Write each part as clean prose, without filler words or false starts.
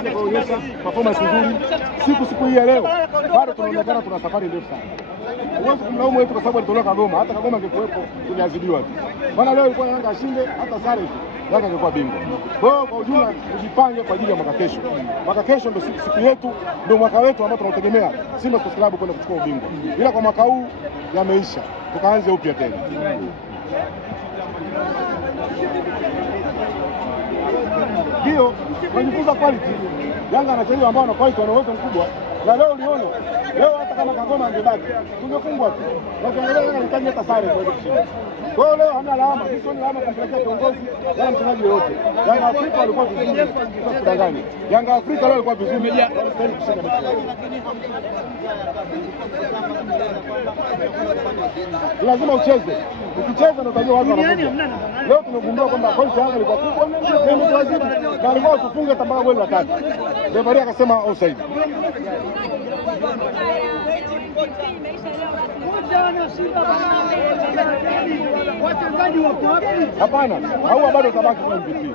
tuweze kuonyesha performance nzuri siku hii ya leo. Bado tunaonekana tuna safari ndefu sana. Huwezi kumlaumu wetu kwa sababu alitolewa Kagoma. Hata Kagoma angekuwepo tungeadhibiwa tu. Maana leo ilikuwa Yanga ashinde, hata sare tu Yanga angekuwa bingwa. Kwa ujumla tujipange kwa ajili ya mwaka kesho. Mwaka kesho ndio siku yetu, ndio mwaka wetu ambao tunautegemea Simba Sports Club kwenda kuchukua ubingwa. Ila kwa mwaka huu yameisha. Tukaanze upya tena. Ndio tunajifunza quality. Yanga anacheza ambao wana quality, wana uwezo mkubwa. Na leo uliona, leo hata kama Kagoma angebaki, tungefungwa tu. Na ukiangalia Yanga anahitaji hata sare kuweza kushinda. Kwa hiyo leo hamna lawama, sisi ni lawama kumpelekea kiongozi wala mchezaji yoyote. Yanga Afrika walikuwa vizuri, kudanganya. Yanga Afrika leo walikuwa vizuri, wanastahili kushinda mechi. Lazima ucheze. Ukicheza ndio utajua watu wanakuja. Leo tumegundua kwamba quality Yanga ilikuwa kubwa, na imewazidi. Na alikuwa tufunge mpaka goli la 3. Refa akasema offside. Hapana, au bado tabaki kwa MVP.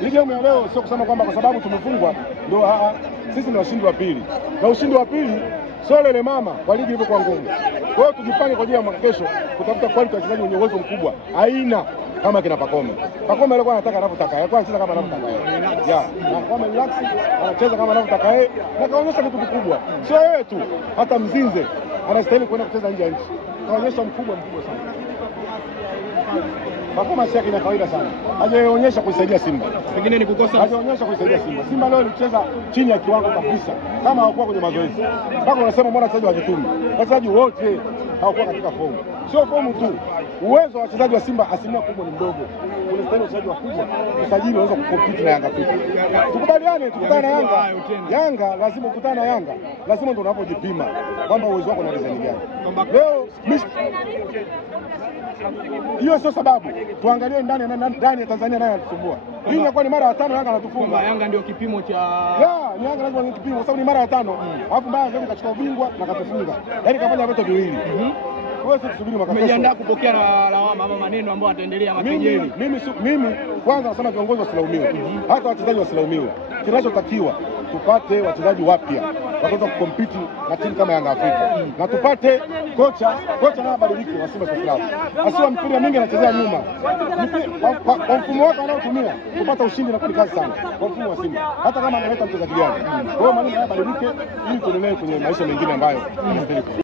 Hii game ya leo sio kusema kwamba kwa sababu tumefungwa ndio sisi ni washindi wa pili. Na ushindi wa pili sio lele mama kwa ligi ilivyo kwa ngumu. Kwa hiyo tujipange kwa ajili ya mwaka kesho kutafuta quality ya wachezaji wenye uwezo mkubwa. Haina kama kina Pacome. Pacome alikuwa anataka anavyotaka. Alikuwa anacheza kama anavyotaka yeye. Na kama relax anacheza kama anavyotaka yeye na kaonyesha kitu kikubwa. Sio yeye tu, hata Mzinze anastahili kwenda kucheza nje ya nchi. Kaonyesha mkubwa sana. Performance yake ni kawaida sana. Hajaonyesha kuisaidia Simba. Pengine ni kukosa. Hajaonyesha kuisaidia Simba. Simba leo ilicheza chini ya kiwango kabisa. Kama hawakuwa kwenye mazoezi. Mpaka unasema mbona wachezaji wajitumi? Wachezaji wote hawakuwa katika fomu. Sio fomu tu. Uwezo wa wachezaji wa Simba asilimia kubwa ni mdogo. Unastahili wachezaji wakubwa. Usajili unaweza kukompiti na Yanga Afrika. Tukubaliane, tukutane na Yanga. Yanga lazima ukutane na Yanga. Lazima ndio unapojipima kwamba uwezo wako unaweza ni gani. Leo hiyo sio sababu. Tuangalie ndani ya Tanzania naye anatusumbua. Hii inakuwa ni mara ya 5 Yanga anatufunga. Yanga ndio kipimo cha ni Yanga lazima ni kipimo kwa sababu ni mara ya 5. Alafu mbaya zaidi kachukua ubingwa na katufunga. Yaani kafanya vitu viwili. Wewe tusubiri mwaka kesho. Umejiandaa kupokea lawama ama maneno ambayo ataendelea makejeli? Mimi kwanza nasema viongozi wasilaumiwe. Hata wachezaji wasilaumiwe. Kinachotakiwa tupate wachezaji wapya wakaweza kukompiti na timu kama Yanga Afrika. Na tupate kocha na mabadiliko wa Simba Sports Club. Asiwa mpira mingi anachezea nyuma. Kwa mfumo wake anaotumia kupata ushindi na kazi sana. Kwa mfumo wa Simba. Hata kama analeta mchezaji gani. Kwa hiyo maneno haya badilike ili tuendelee kwenye maisha mengine ambayo tunastahili.